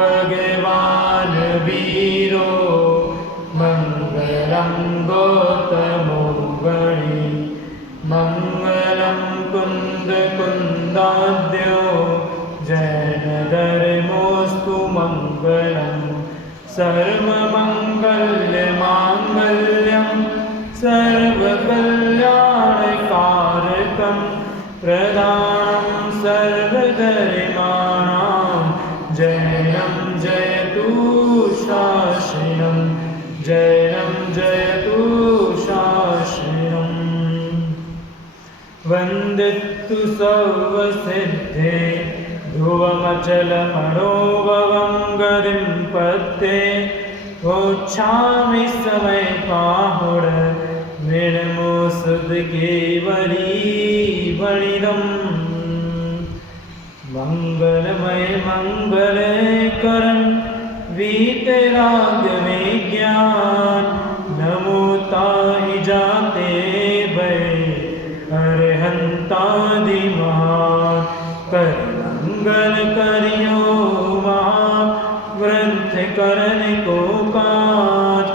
भगवान वीरो मंगलम गौतमोगणी मंगलम कुंद कुंदाद्यो जैन धर्मोस्तु मंगलम सर्वमंगल्य मांगल्यम सर्वकल्याणकारकं प्रदानं सर्वधर्माणां जयं जयतु शासनं जयं जयतु शासनं वन्दितु सर्वसिद्धे ध्रुवमचलमनोभवं गतिं पत्ते गच्छामि समय पाहुर निर्मोसुद केवली वणिदं मंगलमय मंगलकरं वीतराग विज्ञान नमो ताहि जाते वै अरहंतादि महान कर मंगल करियो महाग्रंथ करण को काज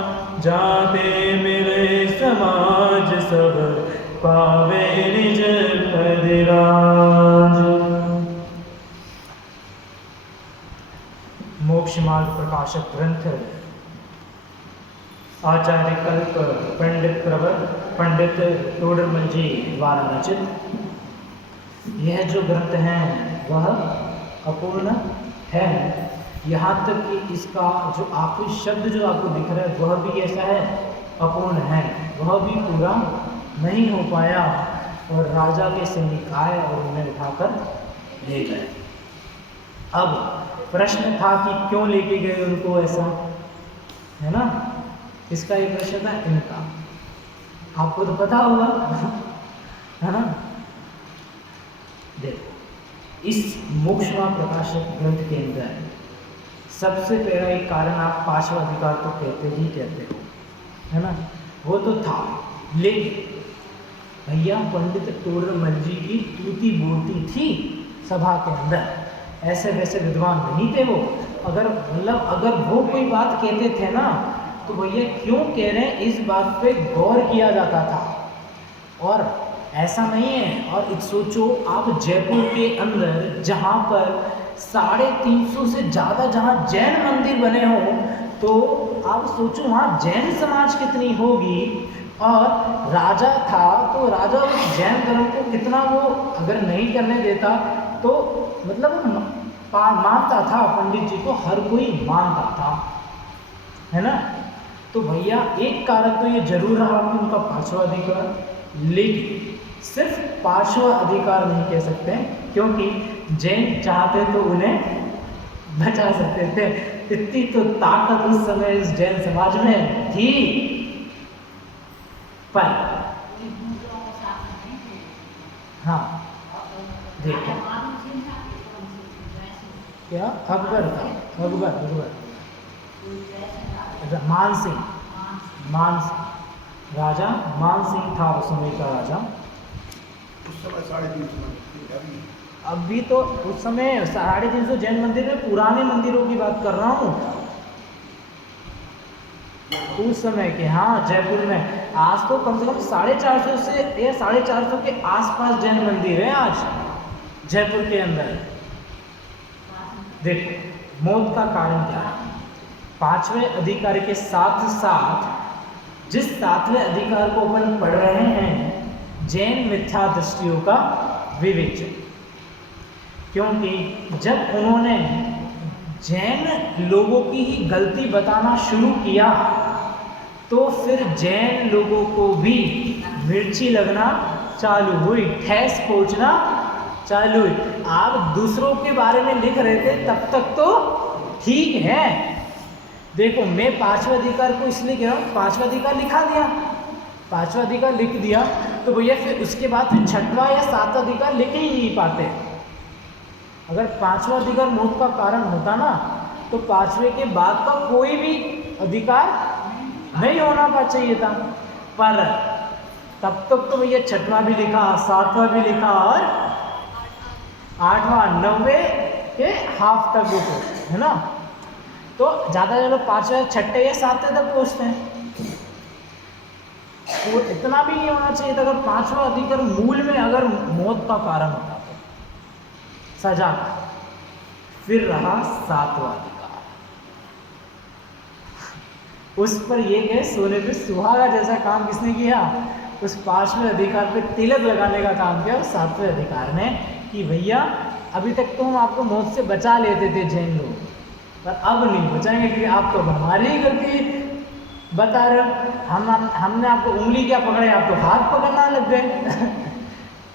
जाते मेरे समाज सब पावे निज पदराज। मोक्ष मार्ग प्रकाशक ग्रंथ आचार्य कल्प पंडित प्रवर पंडित तोडरमल जी द्वारा रचित यह जो ग्रंथ है वह अपूर्ण है। यहाँ तक कि इसका जो आखिरी शब्द जो आपको दिख रहा है वह भी ऐसा है, अपूर्ण है, वह भी पूरा नहीं हो पाया और राजा के सैनिक आए और उन्हें उठाकर ले गए। अब प्रश्न था कि क्यों लेके गए उनको, ऐसा है ना, इसका एक प्रश्न था इनका, आपको तो पता होगा है ना। देखो इस मोक्ष मार्ग प्रकाशक ग्रंथ के अंदर सबसे पहला एक कारण आप पांचवा अधिकार तो कहते ही कहते हो, है ना, वो तो था, लेकिन भैया पंडित तोडरमल जी की तूती बोलती थी सभा के अंदर, ऐसे वैसे विद्वान नहीं थे वो। अगर मतलब अगर वो कोई बात कहते थे ना तो भैया क्यों कह रहे हैं इस बात पे गौर किया जाता था, और ऐसा नहीं है। और सोचो आप जयपुर के अंदर जहाँ पर 350 से ज़्यादा जहाँ जैन मंदिर बने हों, तो आप सोचो वहाँ जैन समाज कितनी होगी, और राजा था तो राजा उस जैन धर्म को कितना वो अगर नहीं करने देता तो मतलब मानता था, पंडित जी को हर कोई मानता था, है ना। तो भैया एक कारण तो ये जरूर रहा कि उनका पांचवा अधिकार, लेकिन सिर्फ पांचवा अधिकार नहीं कह सकते क्योंकि जैन चाहते तो उन्हें बचा सकते थे। इतनी तो ताकत उस समय इस जैन समाज में थी, पर हाँ देखो क्या अकबर था, अकबर मान सिंह राजा मान सिंह था उस समय का राजा। उस समय 350 अभी तो उस समय 350 जैन मंदिर में पुराने मंदिरों की बात कर रहा हूँ उस समय के। हाँ जयपुर में आज तो कम से कम 450 से या 450 के आसपास जैन मंदिर है आज जयपुर के अंदर। देखो मौत का कारण क्या है, पांचवें अधिकार के साथ साथ जिस सातवें अधिकार को अपन पढ़ रहे हैं जैन मिथ्या दृष्टियों का विवेचन, क्योंकि जब उन्होंने जैन लोगों की ही गलती बताना शुरू किया तो फिर जैन लोगों को भी मिर्ची लगना चालू हुई, ठेस पहुंचना चालू हुई। आप दूसरों के बारे में लिख रहे थे तब तक तो ठीक है। देखो मैं पांचवा अधिकार को इसलिए कह रहा हूँ, पांचवा अधिकार लिखा दिया, पांचवा अधिकार लिख दिया तो भैया फिर उसके बाद फिर छठवां या सातवां अधिकार लिख ही नहीं पाते। अगर पांचवा अधिकार मौत का कारण होता ना तो पांचवे के बाद का कोई भी अधिकार नहीं होना चाहिए था, पर तब तक तो भैया छठवां भी लिखा, सातवां भी लिखा और आठवां 90 के हाफ तक वो है ना तो ज़्यादा से लोग 5वें, 6ठे या 7वें तक पहुँचते हैं। वो इतना भी नहीं होना चाहिए था। अगर 5वां अधिकार मूल में अगर मौत का कारण होता तो सजा का। फिर रहा 7वां अधिकार, उस पर ये कहे सोने पे सुहागा जैसा काम किसने किया? उस 5वें अधिकार पे तिलक लगाने का काम किया उस 7वें अधिकार ने, कि भैया अभी तक तो हम आपको मौत से बचा लेते थे जैन लोग, पर अब नहीं बचाएंगे, क्योंकि आप तो हमारी ही गलती बता रहे हो। हमने आपको उंगली क्या पकड़े, आप तो हाथ पकड़ना लग गए।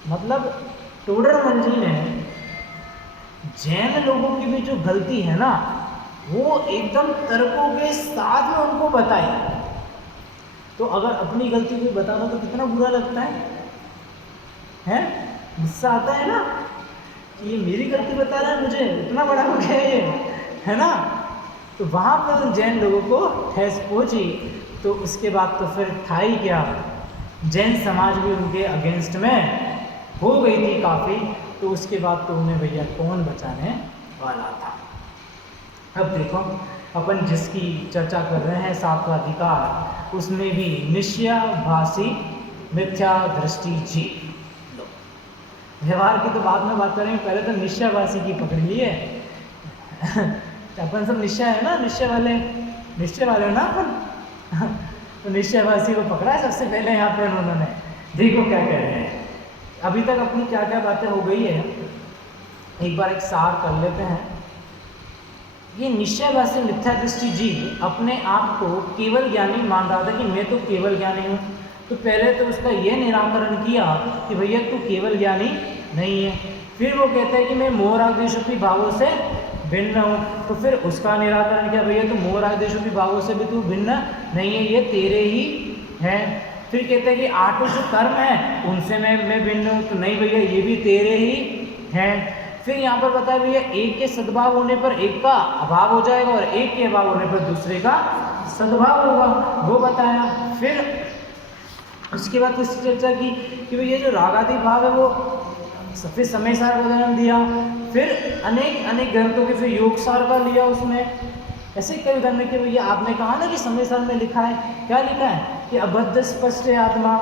मतलब टोडरमल जी ने जैन लोगों की भी जो गलती है ना, वो एकदम तर्कों के साथ में उनको बताई। तो अगर अपनी गलती कोई बता दो तो कितना बुरा लगता है? गुस्सा आता है ना कि ये मेरी गलती बता रहा है, मुझे इतना बड़ा हो गया ये, है ना? तो वहाँ पर उन जैन लोगों को ठेस पहुँची। तो उसके बाद तो फिर था ही क्या, जैन समाज भी उनके अगेंस्ट में हो गई थी काफ़ी। तो उसके बाद तो उन्हें भैया कौन बचाने वाला था। अब देखो अपन जिसकी चर्चा कर रहे हैं 7वां अधिकार, उसमें भी निश्चयाभासी मिथ्या दृष्टि जी। व्यवहार की तो बाद में बात करेंगे, पहले तो निश्चयाभासी की पकड़ लिए। अपन सब निश्चय है ना, निश्चय वाले ना अपन। तो निश्चयभासी को पकड़ा है सबसे पहले यहाँ पे उन्होंने। देखो क्या कह रहे हैं। अभी तक अपनी क्या क्या बातें हो गई है, एक बार एक सार कर लेते हैं। ये निश्चयभासी मिथ्या दृष्टि जी अपने आप को केवल ज्ञानी मान रहा था कि मैं तो केवल ज्ञानी हूँ। तो पहले तो उसका ये निराकरण किया कि भैया तू केवल ज्ञानी नहीं है। फिर वो कहता है कि मैं मोह राग द्वेषोपी भावों से भिन्न हूँ। तो फिर उसका निराकरण किया, भैया तू मोह राग द्वेषोपी भावों से भी तू भिन्न नहीं है, ये तेरे ही है। फिर कहते हैं कि 8 जो कर्म है उनसे मैं भिन्न हूँ। तो नहीं भैया, ये भी तेरे ही हैं। फिर यहाँ पर बताया भैया एक के सद्भाव होने पर एक का अभाव हो जाएगा और एक के अभाव होने पर दूसरे का सद्भाव होगा, वो बताया। फिर उसके बाद इसकी चर्चा की कि भैया जो रागादि भाव है वो फिर समय सार का जन्म दिया। फिर अनेक ग्रंथों के फिर योग सार का लिया उसने। ऐसे कई उदाहरण के भैया आपने कहा ना कि समय सार में लिखा है, क्या लिखा है कि अबद्ध स्पष्ट है आत्मा,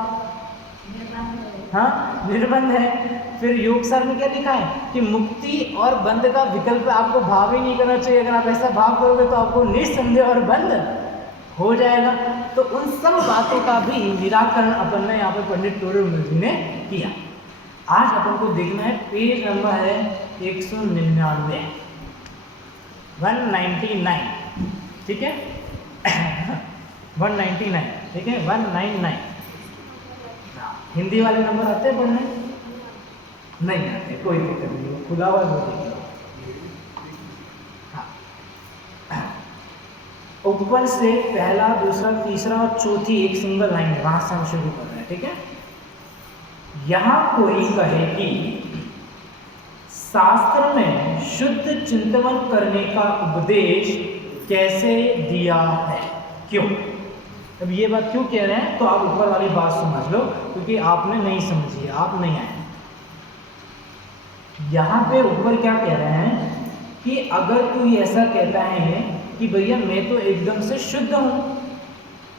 हाँ निर्बंध है। फिर योग सार में क्या लिखा है कि मुक्ति और बंध का विकल्प आपको भाव ही नहीं करना चाहिए। अगर आप ऐसा भाव करोगे तो आपको निस्संदेह और बंध हो जाएगा। तो उन सब बातों का भी निराकरण अपन ने यहाँ पर पंडित टोडरमल जी ने किया। आज अपन को देखना है पेज नंबर है 199, 199, ठीक है। 199, ठीक है, 199। हिंदी वाले नंबर आते हैं पढ़ने? नहीं आते, कोई दिक्कत नहीं, खुला हुआ वो देख लो। हाँ, ऊपर से पहला, दूसरा, तीसरा और चौथी एक सिंगल लाइन है, वहां से हम शुरू कर रहे हैं, ठीक है। यहाँ कोई कहे कि शास्त्र में शुद्ध चिंतन करने का उपदेश कैसे दिया है, क्यों? अब ये बात क्यों कह रहे हैं तो आप ऊपर वाली बात समझ लो, क्योंकि आपने नहीं समझी, आप नहीं आए। यहाँ पे ऊपर क्या कह रहे हैं कि अगर कोई ऐसा कहता है कि भैया मैं तो एकदम से शुद्ध हूँ,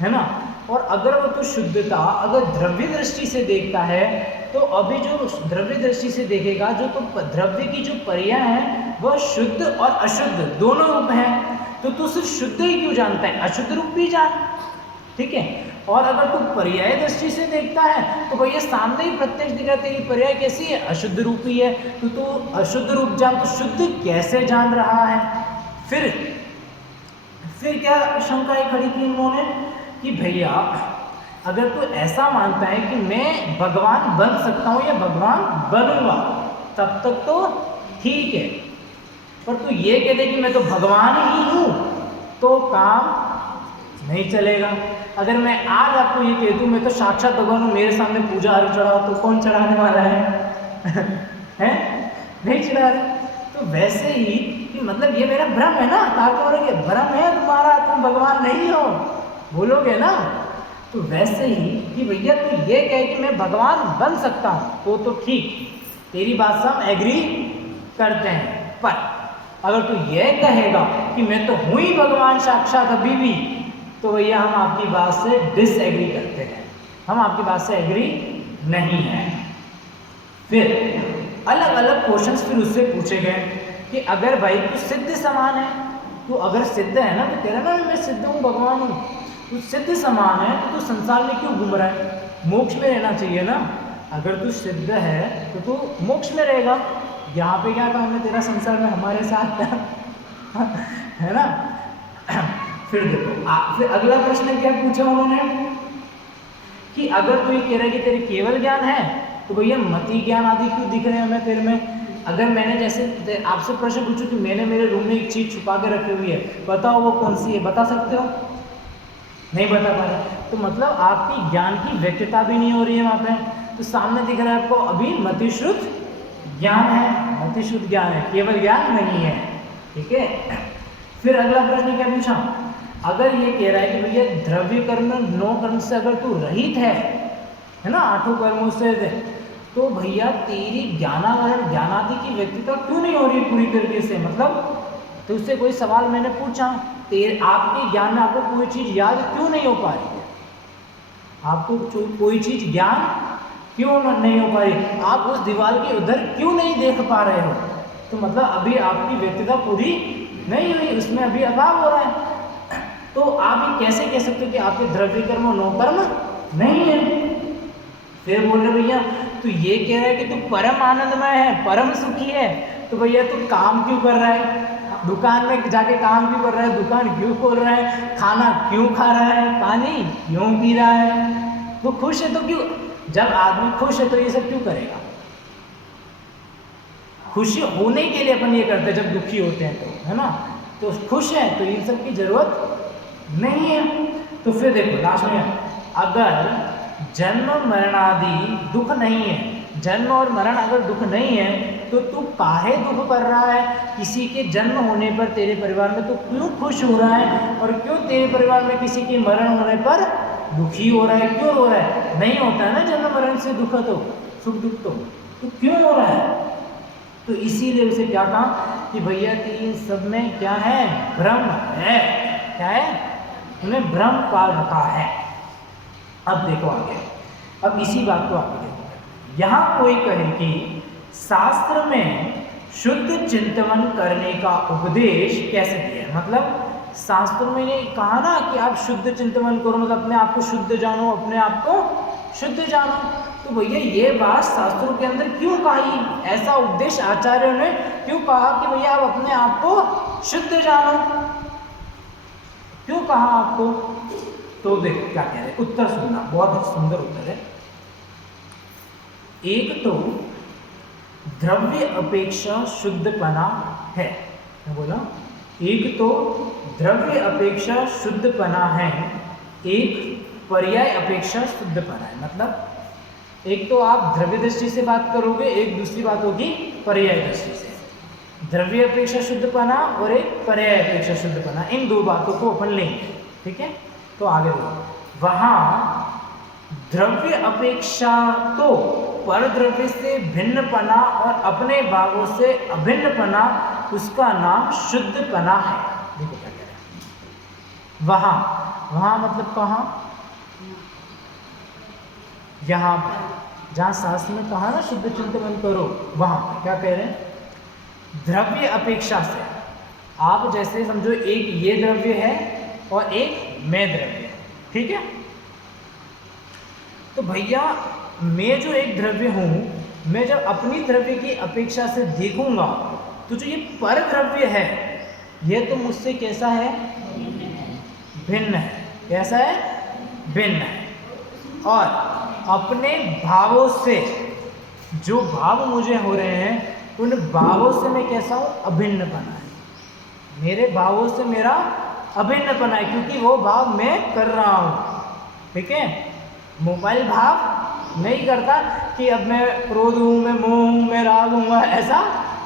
है ना, और अगर वो तो शुद्धता अगर द्रव्य दृष्टि से देखता है तो अभी जो द्रव्य दृष्टि से देखेगा जो तो द्रव्य की जो पर्याय है वह शुद्ध और अशुद्ध दोनों रूप हैं। तो तू सिर्फ शुद्ध ही क्यों जानता है, अशुद्ध रूप भी जान, ठीक है। और अगर तू पर्याय दृष्टि से देखता है तो भैया सामने ही प्रत्यक्ष दिखाते हैं कि पर्याय कैसी है, अशुद्ध रूप ही है। तो तू अशुद्ध रूप जान, तो शुद्ध कैसे जान रहा है? फिर क्या शंकाएं खड़ी की इन्होंने कि भैया अगर तू ऐसा मानता है कि मैं भगवान बन सकता हूँ या भगवान बनूंगा तब तक तो ठीक है, पर तू ये कह दे कि मैं तो भगवान ही हूँ तो काम नहीं चलेगा। अगर मैं आज आपको ये कह दूँ मैं तो साक्षात भगवान हूँ, मेरे सामने पूजा अर्घ चढ़ाओ, तो कौन चढ़ाने वाला है? हैं? नहीं चढ़ा रहे। तो वैसे ही कि मतलब ये मेरा भ्रम है ना, ताकि भ्रम है तुम्हारा, तुम भगवान नहीं हो बोलोगे ना। तो वैसे ही कि भैया तू ये कहे कि मैं भगवान बन सकता हूँ तो ठीक, तेरी बात से हम एग्री करते हैं, पर अगर तू यह कहेगा कि मैं तो हूँ ही भगवान साक्षात अभी भी, तो भैया हम आपकी बात से डिसएग्री करते हैं, हम आपकी बात से एग्री नहीं है। फिर अलग अलग क्वेश्चंस फिर उससे पूछे गए कि अगर भाई तू सिद्ध समान है, तू अगर सिद्ध है ना, तो कह रहा ना मैं सिद्ध हूँ, भगवान हूँ, तू सिद्ध समान है तो तू संसार में क्यों घूम रहा है? मोक्ष में रहना चाहिए ना। अगर तू सिद्ध है तो तू मोक्ष में रहेगा, यहाँ पे क्या काम है तेरा संसार में हमारे साथ है ना। फिर देखो फिर अगला प्रश्न क्या पूछा उन्होंने कि अगर तू ये कह रहा है कि तेरे केवल ज्ञान है, तो भैया मति ज्ञान आदि क्यों दिख रहे हैं हमें तेरे में? अगर मैंने जैसे आपसे प्रश्न पूछूं कि मैंने मेरे रूम में एक चीज़ छुपा के रखी हुई है, बताओ वो कौन सी है, बता सकते हो? नहीं बता पा रहे, तो मतलब आपकी ज्ञान की व्यक्तता भी नहीं हो रही है वहाँ पे। तो सामने दिख रहा है आपको अभी मतिश्रुत ज्ञान है, मतिश्रुत ज्ञान है, केवल ज्ञान नहीं है, ठीक है। फिर अगला प्रश्न क्या पूछा, अगर ये कह रहा है कि भैया द्रव्य कर्म 9 कर्म से अगर तू रहित है ना, 8 कर्मों से, तो भैया तेरी ज्ञानावरण ज्ञानादि की व्यक्तिता क्यों नहीं हो रही पूरी तरीके से? मतलब तो उससे कोई सवाल मैंने पूछा, तेरे आपके ज्ञान में आपको कोई चीज़ याद क्यों नहीं हो पा रही है? आपको कोई चीज़ ज्ञान क्यों नहीं हो पा रही? आप उस दीवार के उधर क्यों नहीं देख पा रहे हो? तो मतलब अभी आपकी व्यक्तिता पूरी नहीं हुई, उसमें अभी अभाव हो रहा है। तो आप ये कैसे कह सकते हो कि आपके द्रव्य कर्म और 9 कर्म नहीं है? फिर बोल रहे भैया तू ये कह रहा है कि तू परम आनंदमय है, परम सुखी है, तो भैया तू काम क्यों कर रहा है? दुकान में जाके काम क्यों कर रहा है? दुकान क्यों खोल रहा है? खाना क्यों खा रहा है? पानी क्यों पी रहा है? तो खुश है तो क्यों? जब आदमी खुश है तो ये सब क्यों करेगा? खुशी होने के लिए अपन ये करते हैं, जब दुखी होते हैं तो, है ना। तो खुश है तो इन सब की जरूरत नहीं है। तो फिर देखो लास्ट में, अगर जन्म मरणादि दुख नहीं है, जन्म और मरण अगर दुख नहीं है, तो तू काहे दुख कर रहा है? किसी के जन्म होने पर तेरे परिवार में तू क्यों खुश हो रहा है, और क्यों तेरे परिवार में किसी के मरण होने पर दुखी हो रहा है? क्यों हो रहा है? नहीं होता है ना जन्म मरण से दुख, तो सुख दुख तो क्यों हो रहा है? तो इसीलिए उसे क्या कहा कि भैया इन सब में क्या है? भ्रम है। क्या है? उन्हें भ्रम पाल रखा है। अब देखो आगे, अब इसी बात को आगे देखो, यहाँ कोई कहे कि शास्त्र में शुद्ध चिंतन करने का उपदेश कैसे दिया है? मतलब शास्त्र में ये कहा ना कि आप शुद्ध चिंतन करो, मतलब अपने आप को शुद्ध जानो, अपने आप को शुद्ध जानो। तो भैया ये बात शास्त्रों के अंदर क्यों कही? ऐसा उपदेश आचार्यों ने क्यों कहा कि भैया आप अपने आप को शुद्ध जानो? क्यों कहा आपको? तो देखो क्या कह रहे, उत्तर सुनना, बहुत सुंदर उत्तर है। एक तो द्रव्य अपेक्षा शुद्धपना है, मैं बोला एक तो द्रव्य अपेक्षा शुद्धपना है, एक पर्याय अपेक्षा शुद्धपना है। मतलब एक तो आप द्रव्य दृष्टि से बात करोगे, एक दूसरी बात होगी पर्याय दृष्टि से। द्रव्य अपेक्षा शुद्धपना और एक पर्याय अपेक्षा शुद्धपना, इन दो बातों को अपन लेंगे, ठीक है। तो आगे देखो, वहाँ द्रव्य अपेक्षा तो पर द्रव्य से भिन्नपना और अपने भावों से अभिन्नपना, उसका नाम शुद्धपना है। देखो क्या कह रहे हैं, वहाँ मतलब कहाँ? यहाँ पर जहाँ शास्त्र में कहा ना शुद्ध चिंतन करो, वहाँ क्या कह रहे हैं? द्रव्य अपेक्षा से, आप जैसे समझो एक ये द्रव्य है और एक मैं द्रव्य है, ठीक है। तो भैया मैं जो एक द्रव्य हूँ, मैं जब अपनी द्रव्य की अपेक्षा से देखूंगा, तो जो ये पर द्रव्य है ये तो मुझसे कैसा है? भिन्न है। कैसा है? भिन्न है। और अपने भावों से, जो भाव मुझे हो रहे हैं उन भावों से मैं कैसा हूँ? अभिन्नपना है। मेरे भावों से मेरा अभिन्नपना है, क्योंकि वो भाव मैं कर रहा हूँ, ठीक है। मोबाइल भाव नहीं करता कि अब मैं क्रोध हूँ, मैं मोह हूँ, मैं राग हूँ, ऐसा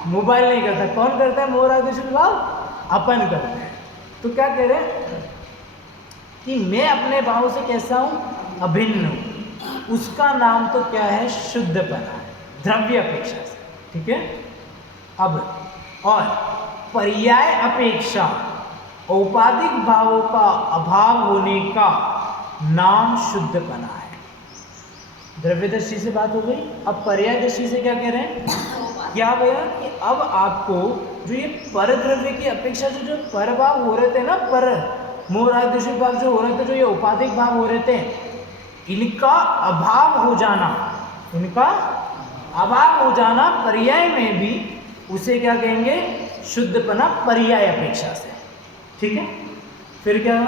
मोबाइल नहीं करता। कौन करता है मोह राग द्वेष भाव? अपन करते हैं। तो क्या कह रहे हैं कि मैं अपने भाव से कैसा हूँ? अभिन्न हूँ। उसका नाम तो क्या है? शुद्धपना है, द्रव्य अपेक्षा से, ठीक है। अब और पर्याय अपेक्षा औपाधिक भावों का अभाव होने का नाम शुद्धपना है। द्रव्यदर्शी से बात हो गई। अब पर्यायदर्शी से क्या कह रहे हैं? क्या भैया कि अब आपको जो ये पर द्रव्य की अपेक्षा जो पर भाव हो रहे थे ना, पर मोरादर्शी भाव जो हो रहे थे, जो ये औपाधिक भाव हो रहे थे, इनका अभाव हो जाना, इनका अभाव हो जाना पर्याय में भी उसे क्या कहेंगे? शुद्धपना पर्याय अपेक्षा से। ठीक है, फिर क्या?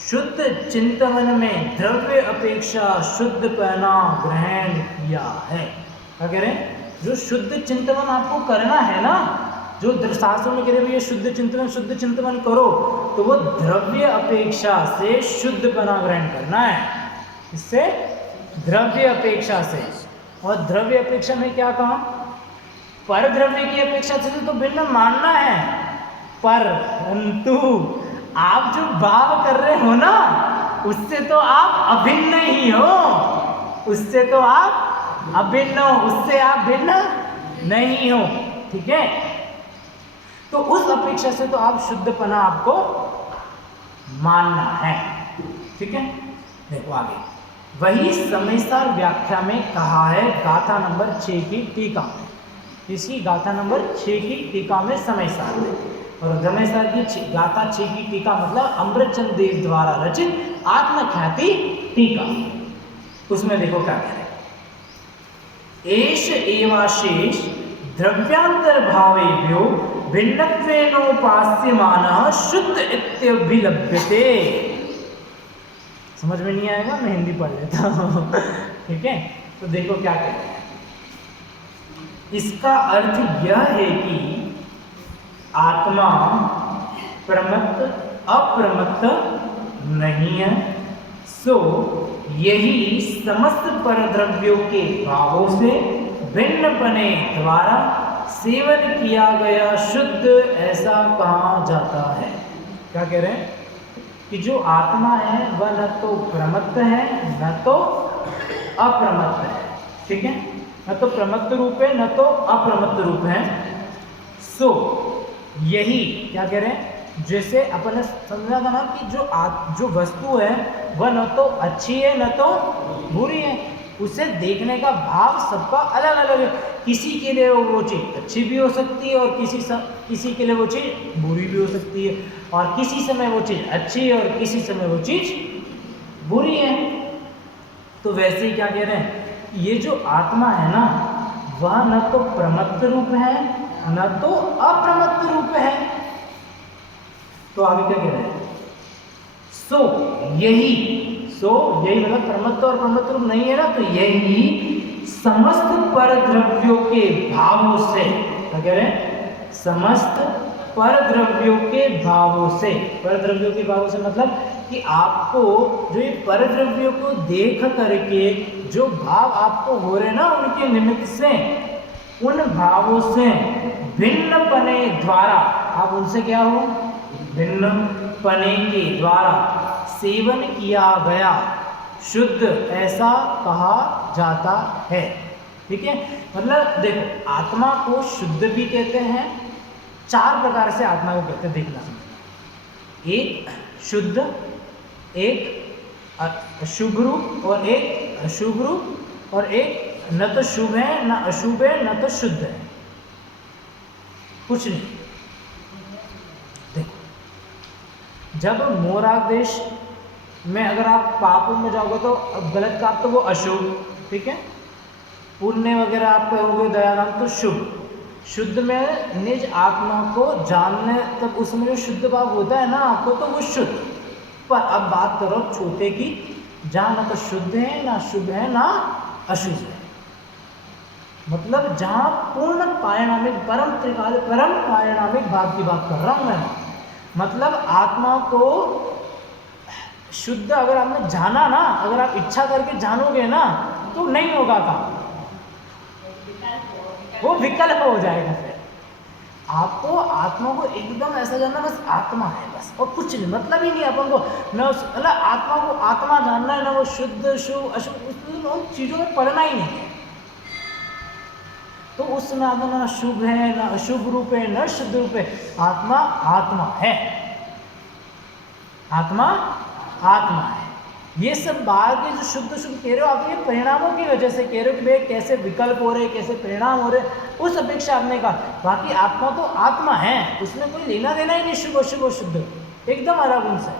शुद्ध चिंतन में द्रव्य अपेक्षा शुद्धपना ग्रहण किया है। क्या कह रहे हैं? जो शुद्ध चिंतन आपको करना है ना, जो शास्त्रों में कह रहे हैं शुद्ध चिंतन करो, तो वो द्रव्य अपेक्षा से शुद्धपना ग्रहण करना है। इससे द्रव्य अपेक्षा से, और द्रव्य अपेक्षा में क्या कहा? पर द्रव्य की अपेक्षा से तो भिन्न मानना है, परंतु आप जो भाव कर रहे हो ना, उससे तो आप अभिन्न ही हो, उससे तो आप अभिन्न हो, उससे आप भिन्न नहीं हो। ठीक है, तो उस अपेक्षा से तो आप शुद्धपना आपको मानना है। ठीक है, देखो आगे वही समयसार व्याख्या में कहा है गाथा नंबर 6 की टीका में। इसकी गाथा नंबर 6 की टीका में समयसार में, और समयसार की गाथा 6 की टीका मतलब अमृतचंद देव द्वारा रचित आत्मख्याति टीका। उसमें देखो क्या कह रहे हैं? एष एवाशेष द्रव्यांतर भावेभ्यो भिन्नत्वेनोपास्यमानः शुद्ध इत्यभिलभ्यते। समझ में नहीं आएगा, मैं हिंदी पढ़ लेता हूँ। ठीक है, तो देखो क्या कहते हैं। इसका अर्थ यह है कि आत्मा प्रमत्त अप्रमत्त नहीं है, सो यही समस्त परद्रव्यों के भावों से भिन्नपने द्वारा सेवन किया गया शुद्ध ऐसा कहा जाता है। क्या कह रहे हैं? कि जो आत्मा है वह न तो प्रमत्त है न तो अप्रमत्त है। ठीक है, न तो प्रमत्त रूप है न तो अप्रमत्त रूप है। सो यही क्या कह रहे हैं? जैसे अपन ने समझा था ना कि जो वस्तु है वह न तो अच्छी है न तो बुरी है, उसे देखने का भाव सबका अलग अलग है। किसी के लिए वो चीज़ अच्छी भी हो सकती है और किसी के लिए वो चीज़ बुरी भी हो सकती है, और किसी समय वो चीज़ अच्छी है और किसी समय वो चीज़ बुरी है। तो वैसे ही क्या कह रहे हैं? ये जो आत्मा है ना, वह न तो प्रमत्त रूप है न तो अप्रमत्त रूप है। तो आगे क्या कह रहे हैं? सो यही मतलब प्रमत्त और प्रमत्त रूप नहीं है ना, तो यही समस्त परद्रव्यों के भावों से, क्या कह रहे हैं? समस्त परद्रव्यों के भावों से। परद्रव्यों के भावों से मतलब कि आपको जो ये परद्रव्यों को देख करके जो भाव आपको हो रहे ना, उनके निमित्त से, उन भावों से भिन्नपने द्वारा, आप उनसे क्या हो? भिन्नपने के द्वारा सेवन किया गया शुद्ध ऐसा कहा जाता है। ठीक है, मतलब देखो आत्मा को शुद्ध भी कहते हैं, 4 प्रकार से आत्मा को कहते हैं, देखना समझना। एक शुद्ध, एक अशुभ रूप, और एक अशुभ रूप, और एक न तो शुभ है न अशुभ है न तो शुद्ध है, कुछ नहीं। देखो जब मोरादेश में अगर आप पाप में जाओगे तो गलत काम तो वो अशुभ, ठीक है, पुण्य वगैरह आप कहोगे दयादान तो शुभ। शुद्ध में निज आत्मा को जानने, तब उसमें जो शुद्ध भाव होता है ना आपको, तो वो शुद्ध। पर अब बात करो छोटे की, जहाँ ना तो शुद्ध है ना शुभ है ना अशुभ है, मतलब जहाँ पूर्ण पारिणामिक परम पारिणामिक भाव की बात कर रहा हूँ मैं। मतलब आत्मा को शुद्ध अगर आपने जाना ना, अगर आप इच्छा करके जानोगे ना, तो नहीं होगा काम, वो विकल्प हो जाएगा। फिर आपको आत्मा को एकदम ऐसा जानना, बस आत्मा है बस, और कुछ नहीं, मतलब ही नहीं अपन को न मतलब आत्मा को आत्मा जानना है ना, वो शुद्ध शुभ अशुभ उन चीज़ों में पढ़ना ही नहीं है। तो उस समय आत्मा ना शुभ है, ना अशुभ रूप है, न शुद्ध रूप है। आत्मा आत्मा है, आत्मा आत्मा है। ये सब बाहर के जो शुद्ध शुद्ध कह रहे हो आप, ये परिणामों की वजह से कह रहे हो कि भाई कैसे विकल्प हो रहे, कैसे परिणाम हो रहे, उस अपेक्षा आपने कहा। बाकी आत्मा तो आत्मा है, उसमें कोई लेना देना ही नहीं शुभ अशुभ शुद्ध, एकदम अलग उनसे।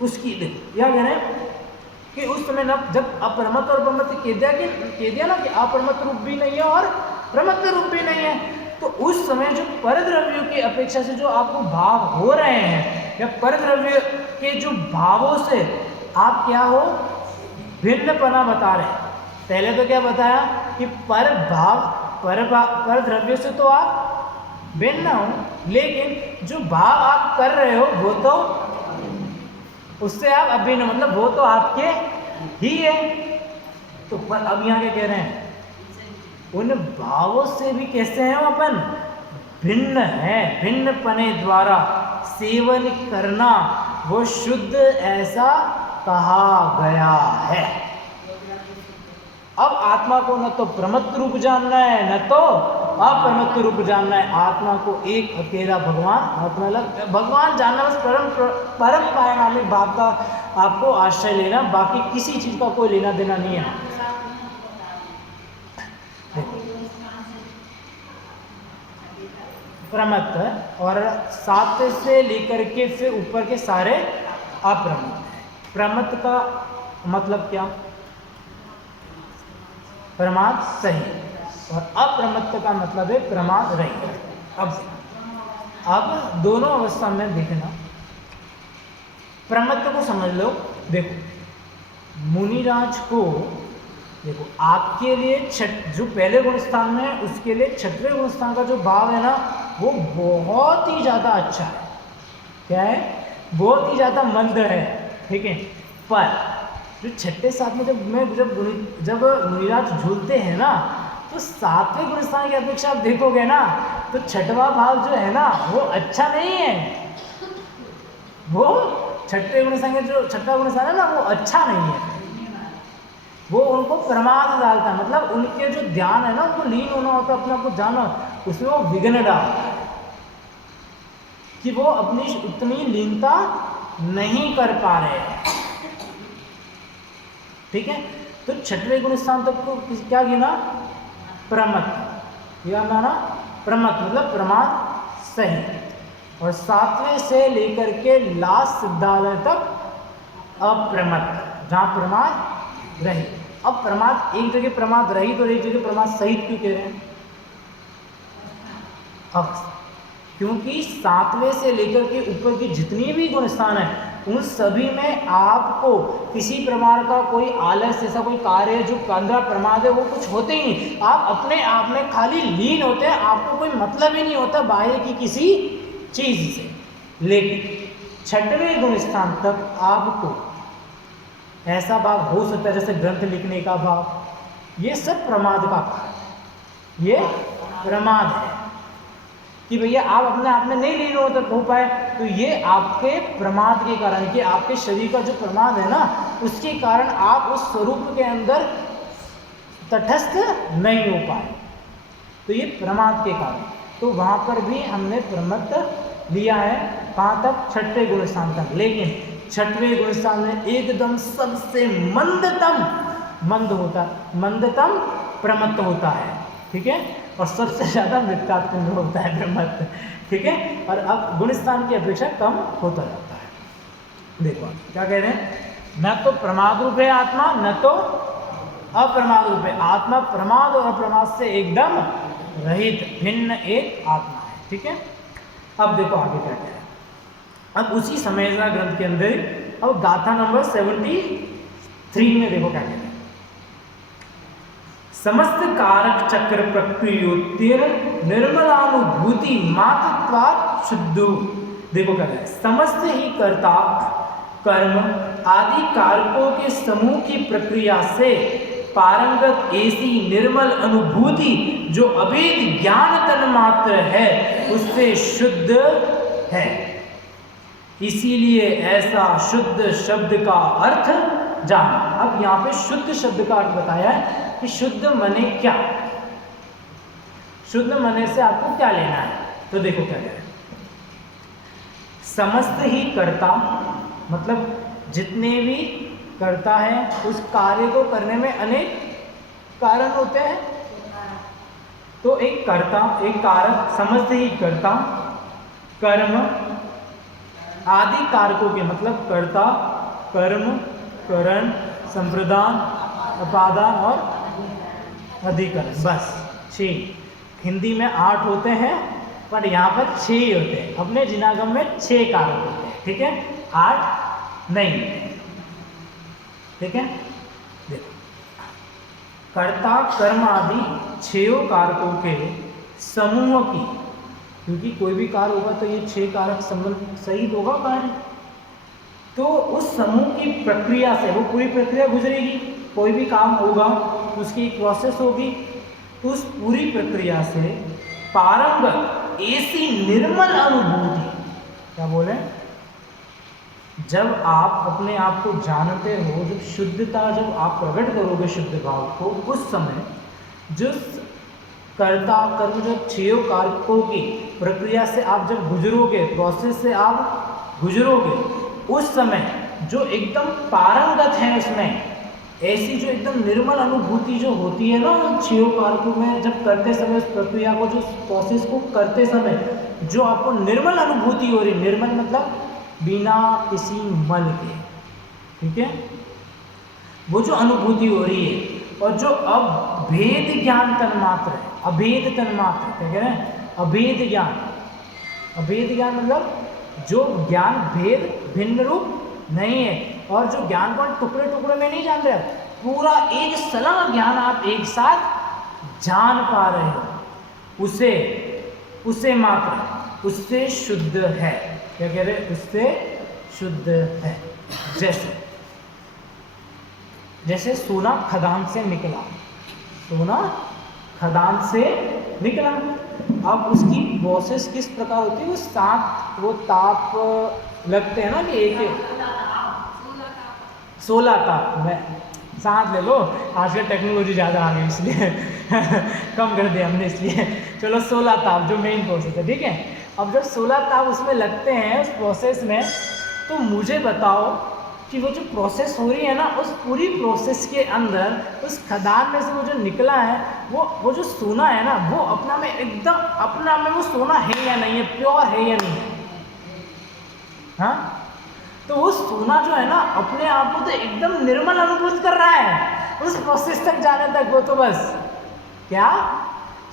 उसकी देखो क्या कह रहे हैं कि उस समय ना जब अप्रमत्त और प्रमत्त कह दिया ना कि अप्रमत्त रूप भी नहीं है और प्रमत्त रूप भी नहीं है, तो उस समय जो परद्रव्यों की अपेक्षा से जो आपको भाव हो रहे हैं, या परद्रव्य के जो भावों से आप क्या हो, भिन्नपना बता रहे हैं। पहले तो क्या बताया कि पर द्रव्य से तो आप भिन्न हो, लेकिन जो भाव आप कर रहे हो वो तो उससे आप अभिन्न, मतलब वो तो आपके ही है। तो पर अब यहाँ क्या कह रहे हैं, उन भावों से भी कैसे हैं अपन, भिन्न है। भिन्न पने द्वारा सेवन करना वो शुद्ध ऐसा कहा गया है। अब आत्मा को न तो प्रमत्त रूप जानना है, न तो अप्रमत्त रूप जानना है। आत्मा को एक अकेला भगवान, आत्मा भगवान जानना, बस परम पायनामिक भाव का आपको आश्रय लेना, बाकी किसी चीज का कोई लेना देना नहीं है। प्रमत्त और सात से लेकर के फिर ऊपर के सारे अप्रमत्त है। प्रमत्त का मतलब क्या, प्रमाद सही, और अप्रमत्त का मतलब है प्रमाद रहित। अब दोनों अवस्था में देखना, प्रमत्त को समझ लो। देखो मुनिराज को, देखो आपके लिए जो पहले गुण स्थान में है उसके लिए छठवें गुण स्थान का जो भाव है ना, वो बहुत ही ज़्यादा अच्छा है। क्या है, बहुत ही ज़्यादा मंद है, ठीक है। पर जो छठे साथ में जब मुनिराज झूलते हैं ना, तो सातवें गुण स्थान की अपेक्षा आप देखोगे ना, तो छठवां भाव जो है ना वो अच्छा नहीं है। वो छठे गुण स्थान जो छठा गुण स्थान है ना, वो अच्छा नहीं है। वो उनको प्रमाद डालता है, मतलब उनके जो ध्यान है ना, उनको लीन होना होता है, अपने आप को जाना, उसमें वो विघ्न डालता है कि वो अपनी उतनी लीनता नहीं कर पा रहे हैं, ठीक है। तो छठवें गुण स्थान तक को क्या गिना, प्रमत्त, या माना प्रमत्त मतलब प्रमाद सही, और सातवें से लेकर के लास्ट सिद्धालय तक अप्रमत्त, जहाँ प्रमाद रहित। अब प्रमाद, एक जगह प्रमाद रहित और एक जगह प्रमाद सहित क्यों कह रहे हैं? अब क्योंकि सातवें से लेकर के ऊपर की जितनी भी गुण स्थान है, उन सभी में आपको किसी प्रकार का कोई आलस, ऐसा कोई कार्य जो पंद्रह प्रमाद है वो कुछ होते ही नहीं। आप अपने आप में खाली लीन होते हैं, आपको कोई मतलब ही नहीं होता बाहर की किसी चीज से। लेकिन छठवें गुण स्थान तक आपको ऐसा भाव हो सकता है, जैसे ग्रंथ लिखने का भाव, ये सब प्रमाद का भाव, ये प्रमाद है कि भैया आप अपने आप में नहीं लीन हो पाए, तो ये आपके प्रमाद के कारण, कि आपके शरीर का जो प्रमाद है ना, उसके कारण आप उस स्वरूप के अंदर तटस्थ नहीं हो पाए, तो ये प्रमाद के कारण। तो वहाँ पर भी हमने प्रमत्त लिया है, कहाँ तक, छठे गुण स्थान तक। लेकिन छठवें गुण स्थान में एकदम सबसे मंदतम मंद होता है, मंदतम प्रमत्त होता है, ठीक है, और सबसे ज़्यादा मृत्यात्मक होता है प्रमत्त, ठीक है। और अब गुण स्थान की अपेक्षा कम होता जाता है। देखो क्या कह रहे हैं, न तो प्रमाद रूप है आत्मा, न तो अप्रमाद रूप है आत्मा। प्रमाद और अप्रमाद से एकदम रहित, भिन्न एक आत्मा है, ठीक है। अब देखो आगे क्या कह रहे हैं। अब उसी समय ग्रंथ के अंदर, अब गाथा नंबर 73 में देखो क्या कह रहे हैं। समस्त कारक चक्र प्रक्रियोत्तर निर्मलानुभूति मात्रत्वात् शुद्धो। देखो क्या कह रहे हैं, समस्त ही कर्ता कर्म आदि कारकों के समूह की प्रक्रिया से पारंगत ऐसी निर्मल अनुभूति जो अभेद ज्ञान तन मात्र है, उससे शुद्ध है। इसीलिए ऐसा शुद्ध शब्द का अर्थ जाना। अब यहाँ पे शुद्ध शब्द का अर्थ बताया है कि शुद्ध मने क्या, शुद्ध मने से आपको क्या लेना है, तो देखो क्या कह रहे हैं। समस्त ही कर्ता, मतलब जितने भी कर्ता है उस कार्य को करने में अनेक कारण होते हैं। तो एक कर्ता, एक कारक, समस्त ही कर्ता, कर्म आदि कारकों के, मतलब कर्ता, कर्म, करण, संप्रदान, अपादान और अधिकरण, बस 6। हिंदी में 8 होते हैं पर यहाँ पर 6 ही होते हैं। अपने जिनागम में 6 कारक होते हैं, ठीक है, 8 नहीं, ठीक है। देखो, कर्ता, कर्म आदि 6 कारकों के समूह की, क्योंकि कोई भी कार्य होगा तो ये 6 कारक संबंध सहित होगा कार्य, तो उस समूह की प्रक्रिया से वो पूरी प्रक्रिया गुजरेगी। कोई भी काम होगा उसकी एक प्रोसेस होगी, तो उस पूरी प्रक्रिया से पारंगत ऐसी निर्मल अनुभूति, क्या बोले, जब आप अपने आप को जानते हो, जब शुद्धता, जब आप प्रकट करोगे शुद्ध भाव को, उस समय जो कर्ता कर्म, जो 6 कारकों की प्रक्रिया से आप जब गुजरोगे, प्रोसेस से आप गुजरोगे, उस समय जो एकदम पारंगत है उसमें, ऐसी जो एकदम निर्मल अनुभूति जो होती है ना उन 6 कारकों में, जब करते समय उस प्रक्रिया को, जो प्रोसेस को करते समय जो आपको निर्मल अनुभूति हो रही, निर्मल मतलब बिना किसी मल के, ठीक है, वो जो अनुभूति हो रही है, और जो अब भेद ज्ञान तन्मात्र है, अभेद तन्मात्र, क्या कह रहे हैं, अभेद ज्ञान, अभेद ज्ञान मतलब जो ज्ञान भेद भिन्न रूप नहीं है, और जो ज्ञान को टुकड़े टुकड़े में नहीं जान रहे, पूरा एक संलग्न ज्ञान आप एक साथ जान पा रहे हो, उसे मात्र, उससे शुद्ध है, क्या कह रहे हैं, उससे शुद्ध है। जैसे सोना खदान से निकला, सोना खदान से निकला, अब उसकी प्रोसेस किस प्रकार होती है, वो ताप लगते हैं ना, कि एक 16 ताप, मैं साथ ले लो, आजकल टेक्नोलॉजी ज़्यादा आ गई इसलिए कम कर दिया हमने, इसलिए चलो 16 ताप जो मेन प्रोसेस है, ठीक है। अब जब 16 ताप उसमें लगते हैं उस प्रोसेस में, तो मुझे बताओ कि वो जो प्रोसेस हो रही है ना, उस पूरी प्रोसेस के अंदर उस खदान में से वो जो निकला है, वो जो सोना है ना, वो अपना में एकदम अपना में वो सोना है या नहीं है, प्योर है या नहीं है, हाँ। तो वो सोना जो है ना, अपने आप को तो एकदम निर्मल अनुभूत कर रहा है उस प्रोसेस तक जाने तक। वो तो बस क्या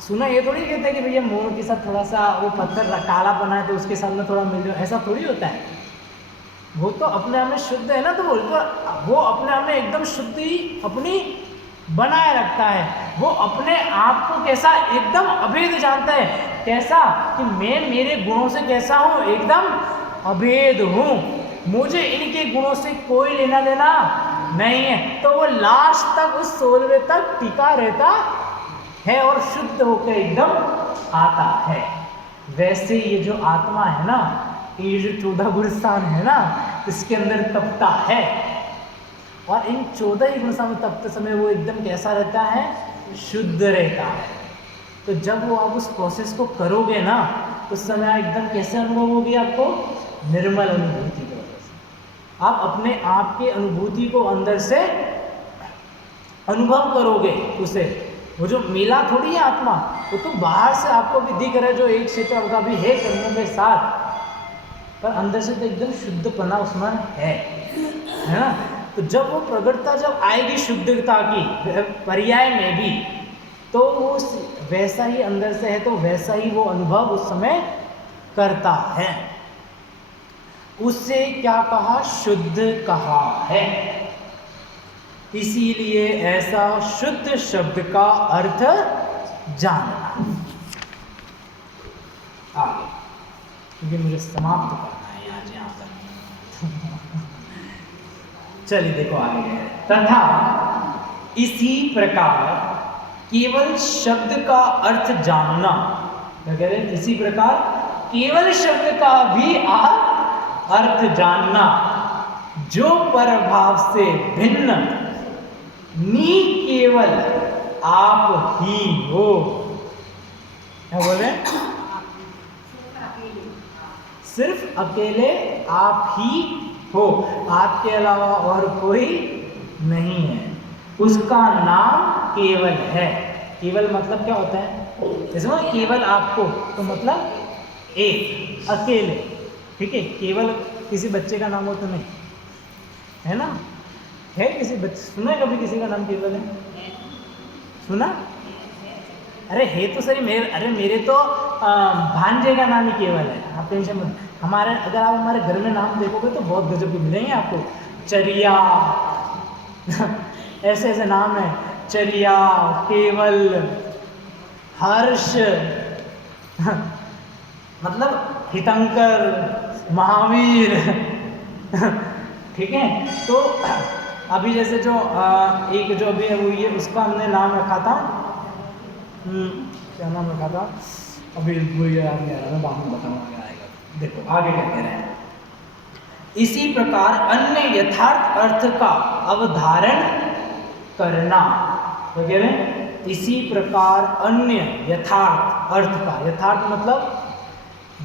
सोना ये थोड़ी कहते हैं कि भैया मोम के साथ थोड़ा सा वो पत्थर काला बना है तो उसके साथ में थोड़ा मिल जाए, ऐसा थोड़ी होता है। वो तो अपने आप में शुद्ध है ना, तो वो अपने आप में एकदम शुद्धि अपनी बनाए रखता है। वो अपने आप को कैसा एकदम अभेद जानता है, कैसा कि मैं मेरे गुणों से कैसा हूँ, एकदम अभेद हूँ, मुझे इनके गुणों से कोई लेना देना नहीं है। तो वो लास्ट तक उस 16वें तक टिका रहता है और शुद्ध होकर एकदम आता है। वैसे ये जो आत्मा है ना, ये जो 14 गुण स्थान है ना, इसके अंदर तपता है, और इन 14 ही गुण स्थान में तपते समय वो एकदम कैसा रहता है, शुद्ध रहता है। तो जब वो आप उस प्रोसेस को करोगे ना, उस समय एकदम कैसे अनुभव होगी आपको, निर्मल अनुभूति की वजह से आप अपने आप के अनुभूति को अंदर से अनुभव करोगे। उसे वो जो मिला थोड़ी है आत्मा, वो तो बाहर से आपको भी दिख रहा है, जो एक क्षेत्र का भी है कर्मों के साथ, पर अंदर से तो एकदम शुद्धपना उसमें है ना। तो जब वो प्रगटता जब आएगी शुद्धता की पर्याय में भी, तो वो वैसा ही अंदर से है, तो वैसा ही वो अनुभव उस समय करता है। उससे क्या कहा, शुद्ध कहा है। इसीलिए ऐसा शुद्ध शब्द का अर्थ जानना। आगे, क्योंकि मुझे समाप्त करना है यहाँ तक। चलिए देखो आगे, तथा इसी प्रकार केवल शब्द का अर्थ जानना, क्या कह रहे हैं, इसी प्रकार केवल शब्द का भी अर्थ जानना, जो परभाव से भिन्न नी केवल आप ही हो। क्या बोल रहे हैं? सिर्फ अकेले आप ही हो, आपके अलावा और कोई नहीं है। उसका नाम केवल है। केवल मतलब क्या होता है? जैसे ना केवल आपको, तो मतलब एक, अकेले, ठीक है। केवल किसी बच्चे का नाम हो तो नहीं है ना, है किसी बच्चे, सुना है कभी किसी का नाम केवल है? सुना? अरे है तो सही, मेरे तो भांजे का नाम ही केवल है, आप टेंशन मत। हमारे, अगर आप हमारे घर में नाम देखोगे तो बहुत गजब के मिलेंगे आपको। चरिया ऐसे ऐसे नाम है, चरिया, केवल, हर्ष मतलब हितंकर, महावीर ठीक है। तो अभी जैसे जो एक जो अभी हुई है उसका हमने नाम रखा था, क्या नाम रखा था अभी भूल गया, मैं बाद में बताऊंगा क्या आएगा। देखो आगे क्या कह रहे हैं। इसी प्रकार अन्य यथार्थ अर्थ का अवधारण करना, तो कह रहे हैं इसी प्रकार अन्य यथार्थ अर्थ का, यथार्थ मतलब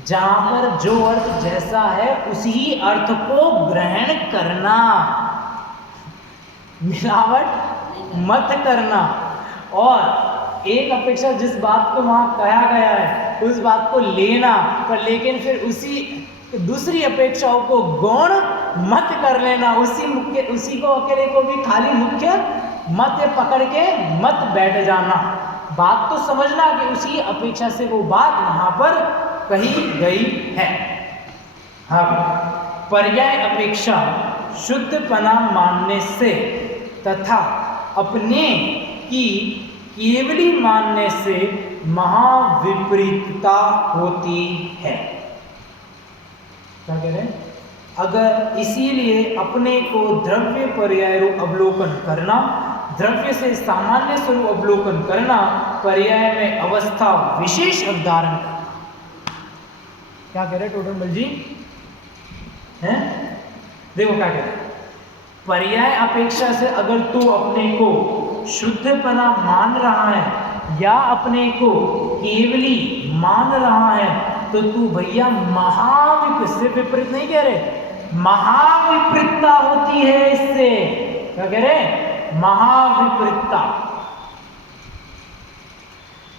जहां पर जो अर्थ जैसा है उसी अर्थ को ग्रहण करना, मिलावट मत करना, और एक अपेक्षा जिस बात को वहां कहा गया है उस बात को लेना, पर लेकिन फिर उसी दूसरी अपेक्षाओं को गौण मत कर लेना, उसी को अकेले को भी खाली मुख्य मत पकड़ के मत बैठ जाना। बात तो समझना कि उसी अपेक्षा से वो बात वहां पर कही गई है। हाँ, पर्याय अपेक्षा शुद्धपना मानने से तथा अपने की केवली मानने से महाविपरीतता होती है। क्या कह रहे हैं? अगर इसीलिए अपने को द्रव्य पर्याय रूप अवलोकन करना, द्रव्य से सामान्य स्वरूप अवलोकन करना, पर्याय में अवस्था विशेष अवधारण करना। क्या कह रहे हैं टोटल बल जी? हैं? देखो क्या कह रहे हैं। पर्याय अपेक्षा से अगर तू अपने को शुद्धपना मान रहा है या अपने को केवली मान रहा है तो तू भैया सिर्फ विपरीत नहीं कह रहे, महाविपरीतता होती है इससे। क्या कह रहे? महाविपरीतता।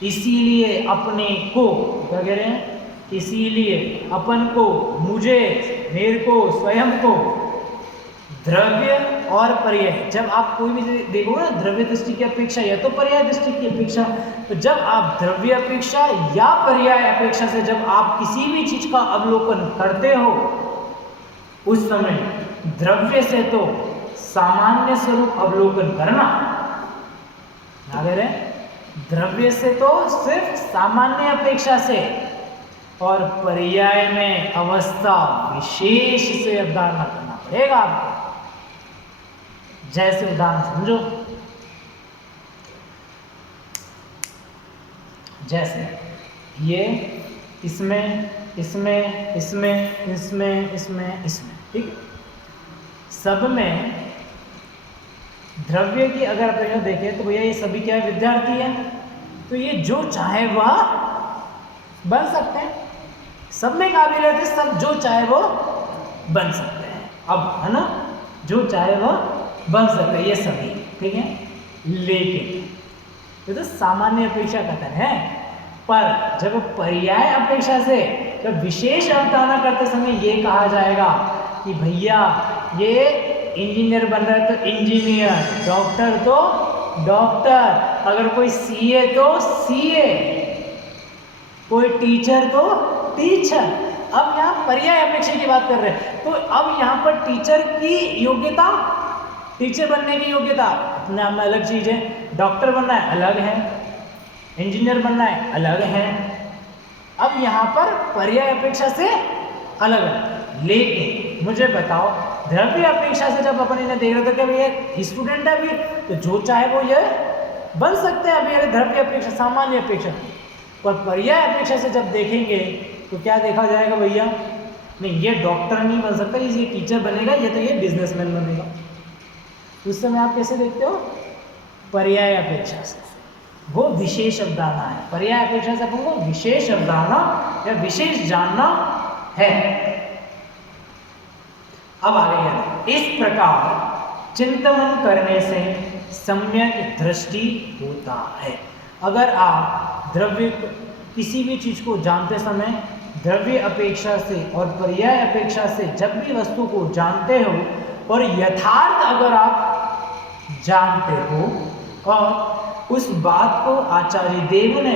इसीलिए अपने को, क्या कह रहे हैं? इसीलिए अपन को, मुझे, मेरे को, स्वयं को द्रव्य और पर्याय, जब आप कोई भी देखोगे ना द्रव्य दृष्टि की अपेक्षा या तो पर्याय दृष्टि की अपेक्षा, तो जब आप द्रव्य अपेक्षा या पर्याय अपेक्षा से जब आप किसी भी चीज का अवलोकन करते हो उस समय द्रव्य से तो सामान्य स्वरूप अवलोकन करना, द्रव्य से तो सिर्फ सामान्य अपेक्षा से, और पर्याय में अवस्था विशेष से अवधारणा करना पड़ेगा आपको। जैसे उदाहरण समझो, जैसे ये इसमें, इसमें, इसमें, इसमें, इसमें, इसमें, ठीक, सब में द्रव्य की अगर अपन देखें तो भैया ये सभी क्या है? विद्यार्थी है, तो ये जो चाहे वह बन सकते हैं, सब में काबिलियत है, सब जो चाहे वो बन सकते हैं। अब है ना, जो चाहे वह बन सकते हैं ये सभी, ठीक है। लेकिन ये तो सामान्य अपेक्षा कथन है, पर जब पर्याय अपेक्षा से जब विशेष अवधारणा करते समय ये कहा जाएगा कि भैया ये इंजीनियर बन रहा है तो इंजीनियर, डॉक्टर तो डॉक्टर, अगर कोई सीए तो सीए, कोई टीचर तो टीचर। अब यहाँ पर्याय अपेक्षा की बात कर रहे हैं, तो अब यहाँ पर टीचर की योग्यता, टीचर बनने की योग्यता अपने आप में अलग चीज है, डॉक्टर बनना है अलग है, इंजीनियर बनना है अलग है। अब यहाँ पर पर्याय अपेक्षा से अलग है। लेकिन मुझे बताओ द्रव्य अपेक्षा से जब अपन इन्हें देख रहे थे कि ये स्टूडेंट है अभी, तो जो चाहे वो ये बन सकते हैं अभी, अरे द्रव्य अपेक्षा, सामान्य अपेक्षा। पर पर्याय अपेक्षा से जब देखेंगे तो क्या देखा जाएगा भैया? नहीं, ये डॉक्टर नहीं बन सकता, ये टीचर बनेगा, ये तो ये बिजनेसमैन बनेगा। उस समय आप कैसे देखते हो? पर्याय अपेक्षा से। वो विशेष अवधारणा है। पर्याय अपेक्षा से अपन को विशेष अवधारणा या विशेष जानना है। अब आगे क्या, इस प्रकार चिंतन करने से सम्यक दृष्टि होता है। अगर आप द्रव्य किसी भी चीज को जानते समय द्रव्य अपेक्षा से और पर्याय अपेक्षा से जब भी वस्तु को जानते हो और यथार्थ अगर आप जानते हो और उस बात को आचार्य देव ने